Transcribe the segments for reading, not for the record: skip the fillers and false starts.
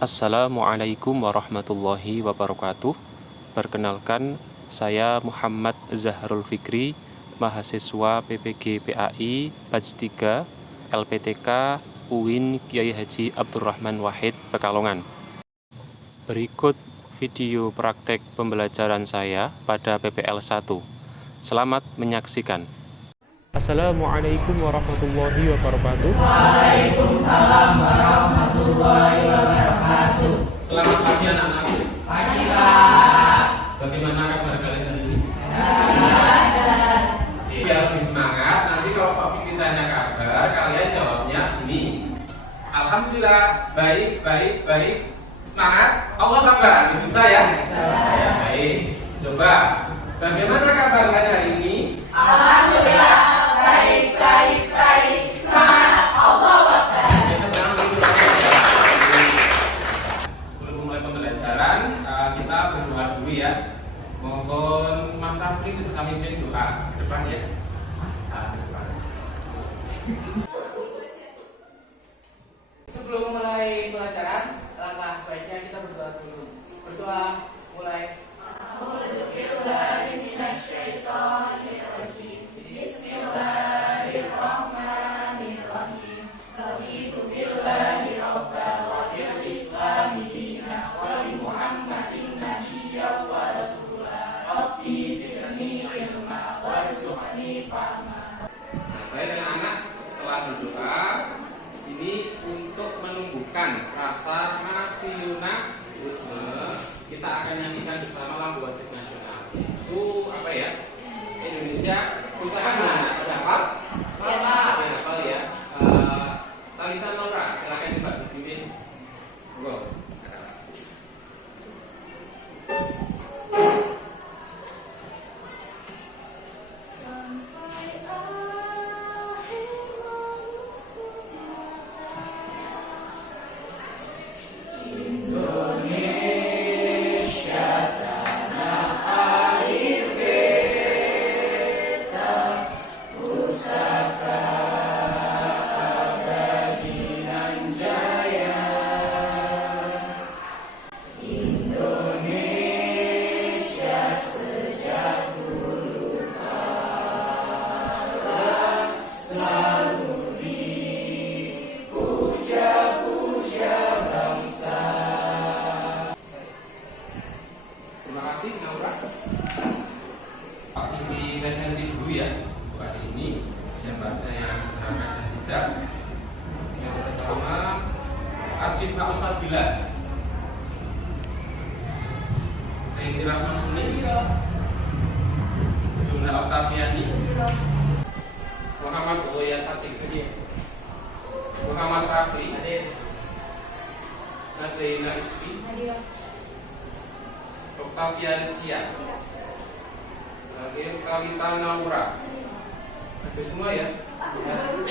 Assalamualaikum warahmatullahi wabarakatuh. Perkenalkan, saya Muhammad Zahrul Fikri, mahasiswa PPG PAI Batch 3 LPTK UIN Kiai Haji Abdurrahman Wahid Pekalongan. Berikut video praktek pembelajaran saya pada PPL 1. Selamat menyaksikan. Assalamualaikum warahmatullahi wabarakatuh. Waalaikumsalam warahmatullahi wabarakatuh. Selamat pagi anak-anakku. Pagi Pak. Bagaimana kabar kalian hari ini? Sehat. Biar lebih semangat, nanti kalau Pak Fikri tanya kabar, kalian jawabnya ini. Alhamdulillah, baik. Semangat, Allah kabar, gitu saya. Baik. Coba, bagaimana kabar kalian hari ini? Alhamdulillah, baik. Semangat, Allah Akbar. Sebelum mulai pembelajaran, kita berdoa dulu ya. Mohon Mas Rafli itu bisa mimpin doa ke depan ya. Ke depan. Sebelum mulai pelajaran, alangkah baiknya kita berdoa dulu. Berdoa mulai. Bismillahirrahmanirrahim. Raditu billahi rabban wa bil islami dinan wa bi Muhammadin nabiyyan wa rasulah. Rabbi zidni ilma warzuqni fahma. Nah, baik anak-anak, setelah berdoa, ini untuk menumbuhkan rasa nasionalisme, kita akan nyanyikan bersama lagu wajib nasional. Itu apa ya? Indonesia usaha mana? Pada hafal? Hafal ya. Talita Laura, silakan coba dipimpin. Go. Terima kasih Naura. Pak Tinggi resensi dulu ya. Untuk hari ini siapa baca yang berangkat dan tidak. Yang pertama Asyifa Usabila, Reni Rahmasuni, Duna Oktaviani, Muhammad Oya Fatih, Muhammad Rafli, Nadina Isfi, Octavia Rizkia, Kalita Naura. Ada semua ya?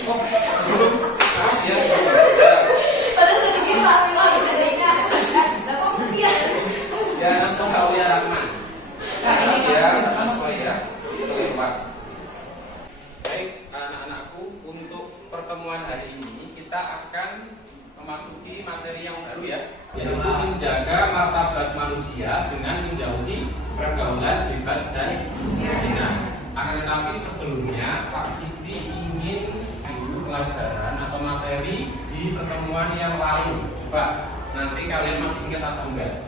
Oh, belum. Ya. Ya, Naswa Aulia Rahman. Ya, Naswa ya. Lewat. Baik, anak-anakku, untuk pertemuan hari ini kita akan memasuki materi yang baru ya, yaitu menjaga martabat manusia dengan menjauhi pergaulan bebas dan zina. Akan tetapi sebelumnya Pak Fikri ingin dulu pelajaran atau materi di pertemuan yang lalu. Coba nanti kalian masih ingat atau enggak?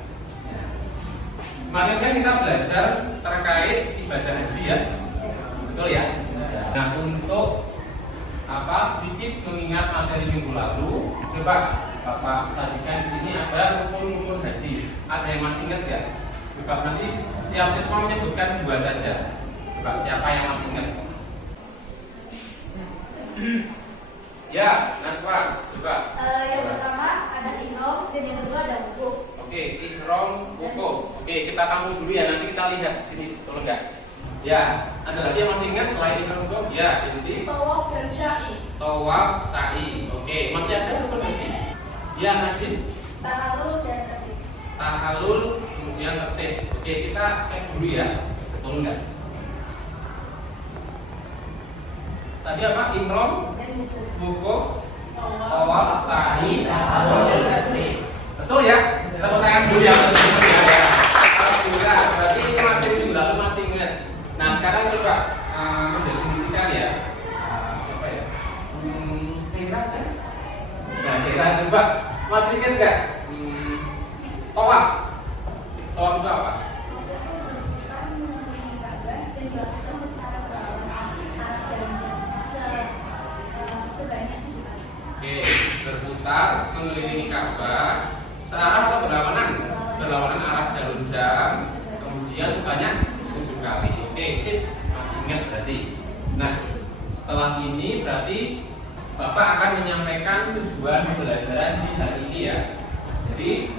Kemarin kan kita belajar terkait ibadah haji ya, betul ya? Nah, untuk sedikit mengingat materi minggu lalu, coba Bapak sajikan di sini ada rukun-rukun haji. Ada yang masih ingat ya? Coba nanti setiap siswa menyebutkan 2 saja. Coba siapa yang masih ingat? Ya, Naswa, coba. Yang pertama ada ihram dan yang kedua ada wukuf. Oke, ihram, wukuf. Oke, kita tampung dulu ya. Nanti kita lihat di sini, betul enggak? Ya, ada lagi yang masih ingat selain ihram, wukuf? Ya, inti. Tawaf dan sya'i. Tawaf, sa'i. Oke, masih ada rukun haji? Ya, Nadine. Tahalul dan tertib. Tahalul, kemudian tertib. Oke, kita cek dulu ya. Betul enggak? Tadi apa? Ihram, Dan wukuf. wukuf, tawaf, sa'i, tahalul, dan tertib. Betul ya? Nah, kita coba masih ingat nggak? Tawaf. Tawaf itu apa? Oke, berputar mengelilingi Ka'bah searah atau berlawanan? Berlawanan arah jarum jam, kemudian sebanyak 7 kali. Oke, sip, masih ingat berarti. Nah, setelah ini berarti Bapak akan menyampaikan tujuan pembelajaran di hari ini ya. Jadi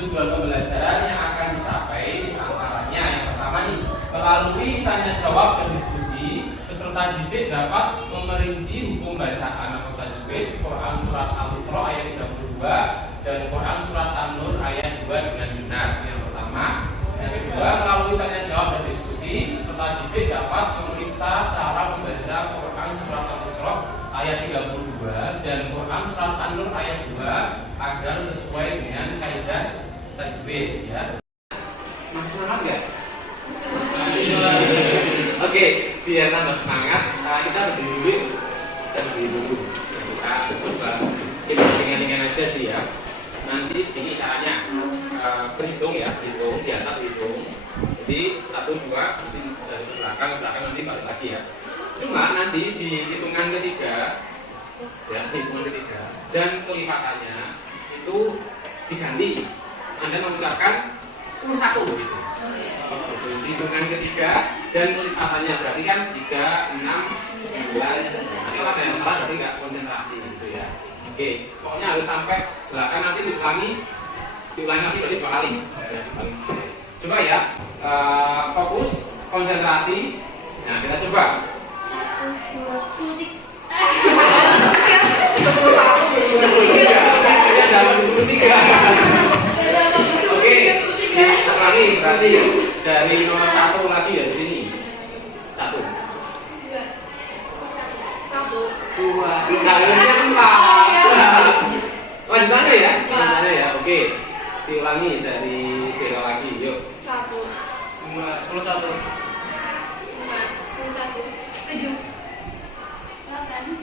tujuan pembelajaran yang akan dicapai antaranya yang pertama nih, melalui tanya jawab dan diskusi, peserta didik dapat memerinci hukum bacaan atau tajwid Quran surat Al-Isra ayat 32 dan Quran surat An-Nur ayat 2 dengan benar. Yang pertama. Yang kedua, melalui tanya jawab dan diskusi, peserta didik dapat memeriksa cara membaca Quran surat Al-Isra ayat 32 dan Quran surat An-Nur ayat 2 agar sesuai dengan kaidah tajwid ya. Masih semangat nggak? Oke, biar tambah semangat, kita berdiri dulu. Kita berdiri dulu. Kita coba kita ringan-ringan aja sih ya. Nanti ini caranya berhitung ya, hitung biasa berhitung. Jadi 1, 2, nanti dari belakang nanti balik lagi ya. Cuma nanti di hitungan ketiga, ya di hitungan ketiga dan kelipatannya itu diganti. Anda mengucapkan 11 gitu. Hitungan ketiga dan kelipatannya berarti kan 3, 6, 9. Nanti kalau ada yang salah berarti nggak konsentrasi gitu ya. Oke, pokoknya harus sampai belakang nanti diulangi lagi berarti 2 kali. Ya, coba ya, fokus, konsentrasi. Nah, kita coba. 10 Oke, ulangi berarti dari nomor 1 lagi ya di sini. 1, 2, harusnya 4. Lanjutannya ya, lanjutannya ya. Oke, diulangi dari bawah lagi. Yuk. 1, 2, 11. 7, 8,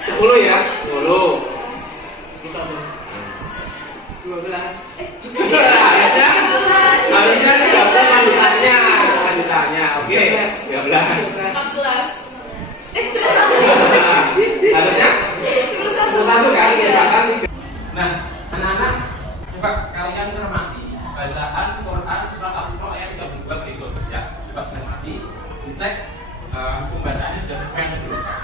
10 ya, 10. 12. Harusnya dapat lanjutannya. Oke, 13. 14. Harusnya 11 kan kelihatan. Nah, anak-anak coba kalian cermati bacaan Quran surat Al-Isra ayat 32 berikut ya. Coba cermati, dicek hukum bacaannya sudah sesuai yang sebelumnya.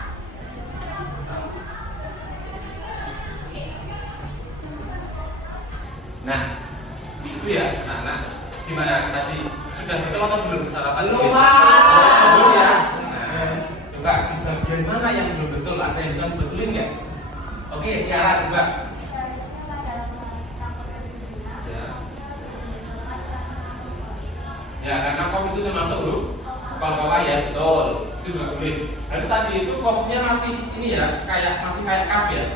Nah, itu ya anak-anak. Gimana tadi? Sudah betul atau belum secara tajwid? Belum ya. Nah, coba di bagian mana yang belum betul? Ada yang bisa dibetulin nggak? Oke, Tiara coba. Ya, karena kof itu termasuk huruf qalqalah ya, betul. Itu juga boleh. Lalu tadi itu kofnya masih ini ya, masih kayak kaf ya.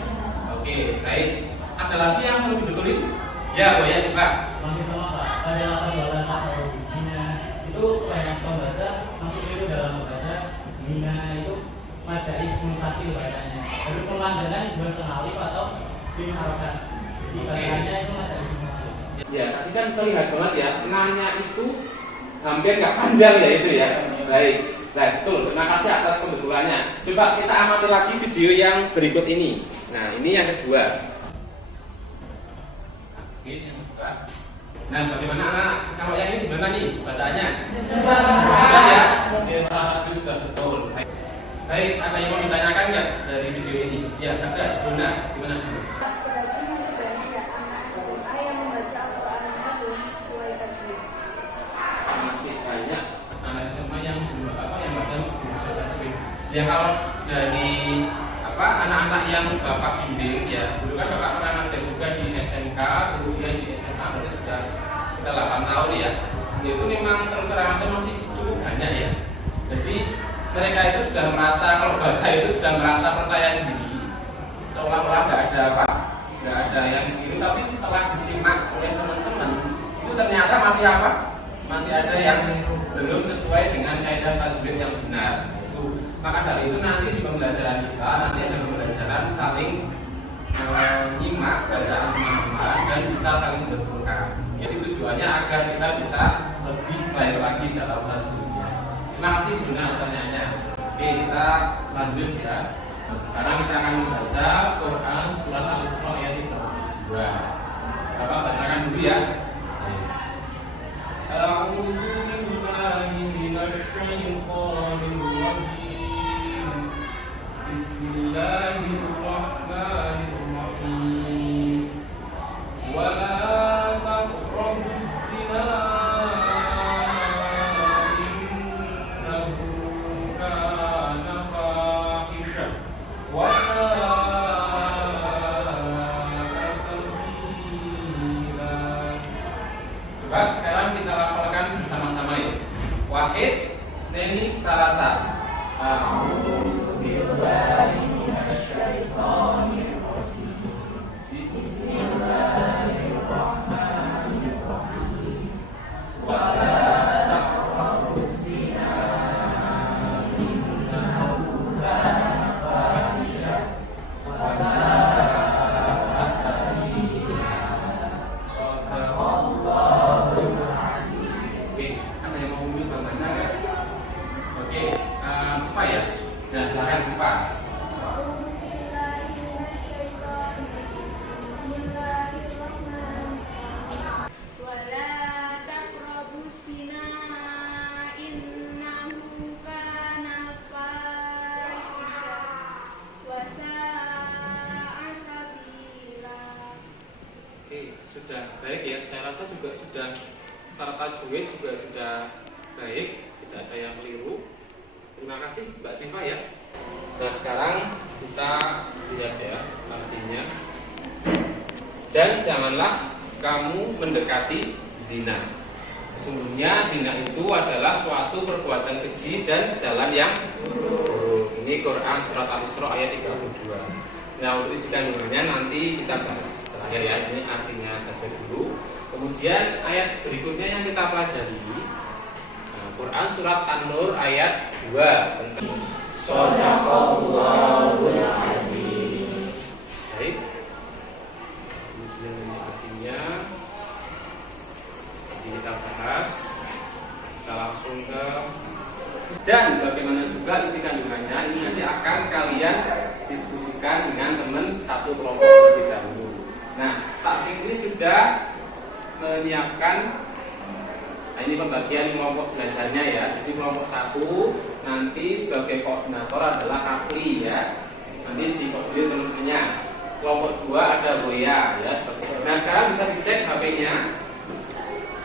Oke, baik. Ada lagi yang perlu dibetulin? Ya, Boya coba. Masih sama Pak, pada 8 atau zina itu banyak pembaca masih keliru dalam membaca zina itu majais mutasi bacanya. Terus pemandangan 2,5 alif atau bin harokat. Jadi bacanya itu majais mutasi. Ya, tadi kan terlihat banget ya, nanya itu hampir nggak panjang ya itu ya. Baik, betul. Terima kasih atas pembetulannya. Coba kita amati lagi video yang berikut ini. Nah, ini yang kedua. Yang kedua. Nah, bagaimana anak? Kalau yang ini gimana nih bacaannya? Sudah ya? Oke, salah satu sudah betul. Baik, ada yang mau ditanyakan nggak dari video ini? Ya, ada. Bruna, gimana? Masih banyak anak SMA yang belum yang baca belum bisa tajwid. Ya kalau dari anak-anak yang Bapak bimbing ya, dulu kan Bapak pernah ngajar juga di SMK, kemudian di SMA berarti sudah sekitar 8 tahun ya. Itu memang terus terang aja masih cukup banyak ya. Jadi mereka itu sudah merasa kalau baca itu sudah merasa percaya diri, seolah-olah nggak ada yang begini. Tapi setelah disimak oleh teman-teman itu ternyata masih ada yang belum sesuai dengan kaidah tajwid yang benar. Itu Maka dari itu nanti di pembelajaran kita nanti ada pembelajaran saling menyimak bacaan teman-teman dan bisa saling bertukar. Jadi tujuannya agar kita bisa lebih baik lagi dalam selanjutnya. Terima kasih Bruna pertanyaannya. Oke, kita lanjut ya. Sekarang kita akan membaca Quran surat Al-Isra ayat 32. Bapak bacakan dulu ya. A'udzu billahi minasy syaithanir rajim. Bismillahirrahmanirrahim. Wa la taqrabuz zina innahu kana fahishan wa sa'a sabila. Coba sekarang kita lafalkan bersama-sama ya. Wahid, Isnaini, Salasa. A'udzu billahi minasy syaithanir rajim. Bismillahirrahmanirrahim. Wa la taqrabuz zina innahu kana fahishan wa sa'a sabila. Shadaqallahul adzim. Oke, ada yang mau membaca enggak? Oke, Sifa ya. Nah, silakan Sifa. Wala taqrabus zina innahu kana fahishan wa sa'a sabila. Oke, sudah baik ya. Saya rasa juga sudah secara tajwid juga sudah baik, tidak ada yang keliru. Terima kasih Mbak Siva ya. Nah sekarang kita lihat ya artinya. Dan janganlah kamu mendekati zina. Sesungguhnya zina itu adalah suatu perbuatan keji dan jalan yang buruk. Ini Quran surat Al-Isra ayat 32. Nah untuk isi kandungannya nanti kita bahas terakhir ya. Ini artinya saja dulu. Kemudian ayat berikutnya yang kita pelajari Quran surat An-Nur ayat 2 tentang Shadaqallahul adzim. baik. Kemudian ini artinya nanti kita bahas. Kita langsung ke dan bagaimana juga isi kandungannya ini nanti akan kalian diskusikan dengan teman satu kelompok terlebih dahulu. Nah, Taktik ini sudah menyiapkan. Nah, ini pembagian kelompok belajarnya ya. Jadi kelompok 1 nanti sebagai koordinator adalah Rafli ya. Nanti dikoordinir teman-temannya. Kelompok 2 ada Boya ya seperti itu. Nah sekarang bisa dicek HP-nya.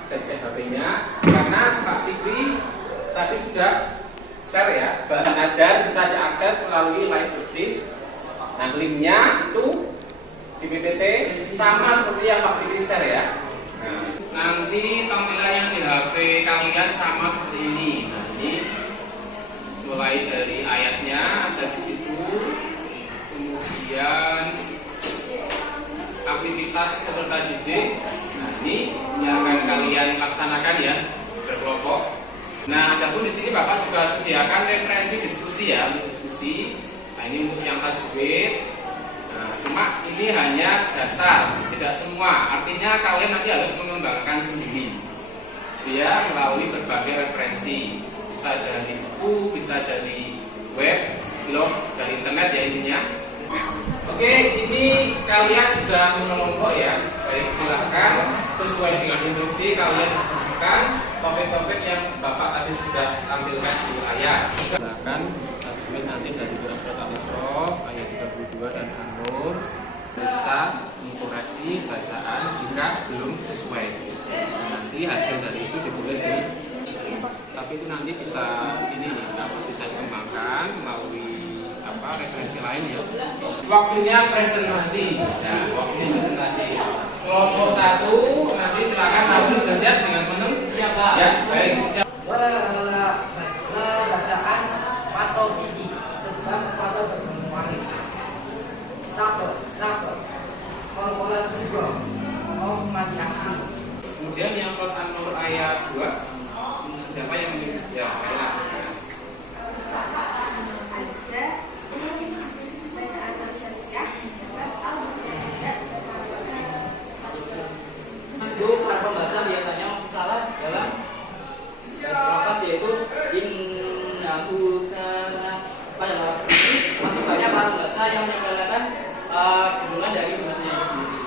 Bisa dicek HP-nya karena Pak Fikri tadi sudah share ya. Bahan ajar bisa diakses melalui live message. Nah linknya itu di PPT sama seperti yang Pak Fikri share ya. Nanti tampilan yang di HP kalian sama seperti ini. Nah, ini mulai dari ayatnya ada di situ. Kemudian aktivitas peserta didik. Nah, ini yang akan kalian laksanakan ya berkelompok. Nah, adapun di sini Bapak juga sediakan referensi diskusi ya, untuk diskusi. Nah, ini untuk yang tajwid. Nah, cuma ini hanya dasar, tidak semua. Artinya kalian nanti harus mengembangkan sendiri. Dia melalui berbagai referensi, bisa dari buku, bisa dari web, blog, dari internet ya intinya. Oke, ini kalian sudah mengelompok ya. Baik, silakan sesuai dengan instruksi kalian diskusikan topik-topik yang Bapak tadi sudah tampilkan di layar. Silakan tajwid nanti dari surat Al-Isra ayat 32 dan An-Nur bisa mengkoreksi bacaan jika belum sesuai. Nanti hasil dari itu ditulis di tapi itu nanti bisa bisa dikembangkan melalui referensi lain ya. Waktunya presentasi. Nah, waktunya presentasi. Kelompok 1 nanti silakan harus sudah siap dengan teman. Siap, Pak. Ya, baik. Siap. Bacaan atau gigi sebab atau bertemu manis. Takut. Kalau juga mau mati asli. Kemudian yang Quran Nur ayat 2 siapa yang ya, pada lawas ini masih banyak para pembaca yang menyepelekan kandungan dari bundanya itu sendiri.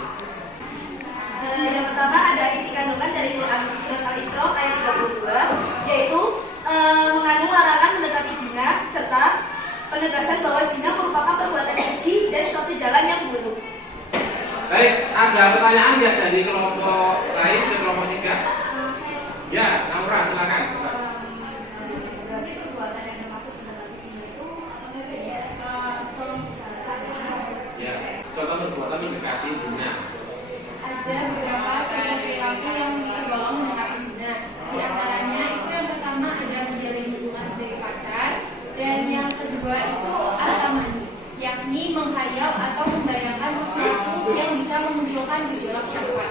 Yang pertama ada isi kandungan dari Quran surat Al-Isra ayat 32, yaitu mengandung larangan mendekati zina serta penegasan bahwa zina merupakan perbuatan keji dan suatu jalan yang buruk. Baik, ada pertanyaan ya dari kelompok lain ke kelompok 3? Ya, Naura silakan. Berarti perbuatan yang termasuk mendekati zina itu apa saja ya? Tolong disarankan. Ya, contoh perbuatan mendekati zina. Ada beberapa cara perilaku yang tergolong mendekati zina. Di antaranya itu yang pertama ada menjalin hubungan sebagai pacar, dan yang kedua itu al-tamani, yakni menghayal atau membayangkan sesuatu yang bisa memunculkan gejolak syahwat.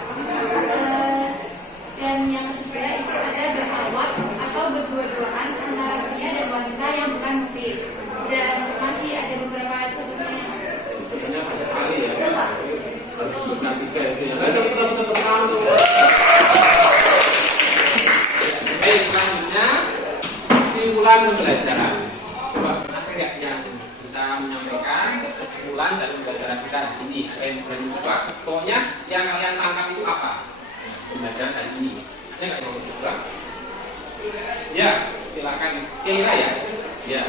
Dan yang ketiga itu ada berhalwat atau berdua-duaan antara pria dan wanita yang bukan muhrim. Dan masih ada beberapa contohnya. Sebenarnya banyak sekali ya. Harus bukan 3 itu ya. Betul. Baik, selanjutnya kesimpulan pembelajaran. Coba akhir yang bisa menyampaikan kesimpulan dari pembelajaran kita hari ini. Ada yang berani coba? Pokoknya yang kalian tangkap itu apa? Pembelajaran hari ini. Saya nggak mau coba. Ya, silakan. Kira ya. Ya.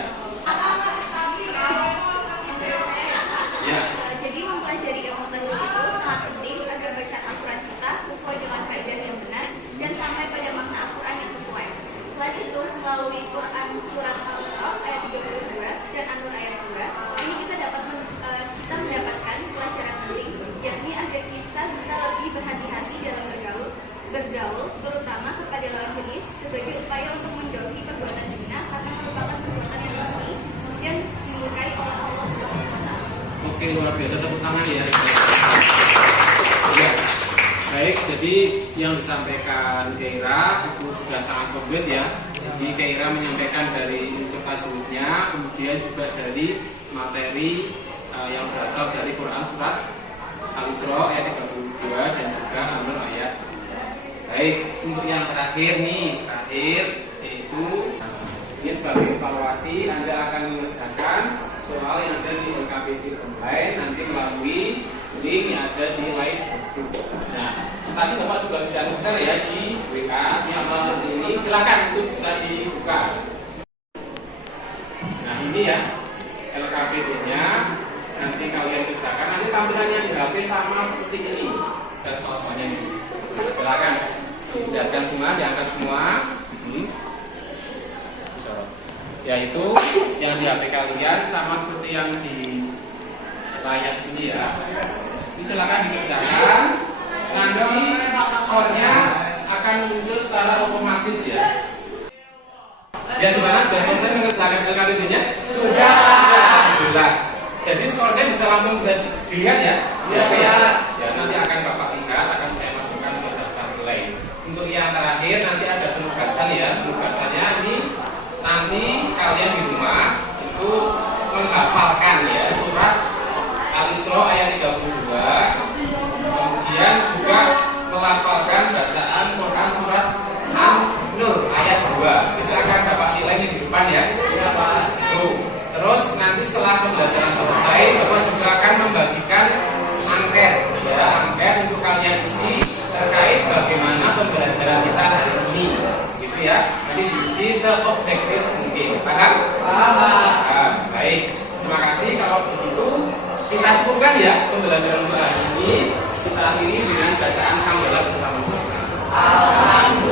Ya. Jadi mempelajari ilmu tajwid itu sangat penting agar bacaan Al-Quran kita sesuai dengan kaidah yang benar dan sampai pada makna Al-Quran yang sesuai. Selain itu, melalui Quran surat Al-Isra ayat 32 dan An-Nur ayat 2, ini kita mendapatkan pelajaran penting, yakni agar kita bisa lebih berhati-hati dalam bergaul, terutama kepada lawan jenis sebagai upaya untuk menjauhi perbuatan zina karena merupakan perbuatan yang benci dan dimurkai oleh Allah Subhanahu wa Ta'ala. Oke, luar biasa, tepuk tangan ya. Ya. Baik, jadi yang disampaikan Keira itu sudah sangat komplit ya. Jadi Keira menyampaikan dari unsur tajwidnya, kemudian juga dari materi yang berasal dari Quran surat Al-Isra ayat 32 dan juga An-Nur ayat. Baik, untuk yang terakhir yaitu ini sebagai evaluasi, Anda akan mengerjakan soal yang ada di LKPD online nanti melalui link yang ada di Live Basis. Nah, tadi Bapak juga sudah share ya di WA sama seperti ini. Silakan untuk bisa dibuka. Nah, ini ya LKPD-nya. Nanti kalian kerjakan. Nanti tampilannya di HP sama seperti ini. Dan soal-soalnya ini. Silakan. Diangkat semua. Yaitu yang di HP kalian sama seperti yang di layar sini ya. Ini silakan dikerjakan. Nanti skornya akan muncul secara otomatis ya. Ya, di mana sudah selesai mengerjakan LKPD-nya? Sudah. Alhamdulillah. Jadi skornya bisa langsung dilihat ya. Ya. Ya, nanti akan Bapak lihat, akan saya masukkan ke daftar nilai. Untuk yang terakhir nanti ada penugasan ya. Penugasannya ini nanti kalian di rumah itu menghafalkan ya surat Al-Isra ayat 32, kemudian juga melafalkan bacaan Quran surat An-Nur ayat 2. Itu akan dapat nilai di depan ya. Iya Pak. Terus nanti setelah pembelajaran selesai, Bapak juga akan membagikan angket ya, angket untuk kalian isi terkait bagaimana pembelajaran kita hari ini. Gitu ya. Nanti diisi seobjektif mungkin. Paham? Paham. Baik. Terima kasih. Kalau begitu kita cukupkan ya pembelajaran untuk hari ini. Kita akhiri dengan bacaan hamdalah bersama-sama. Alhamdulillah.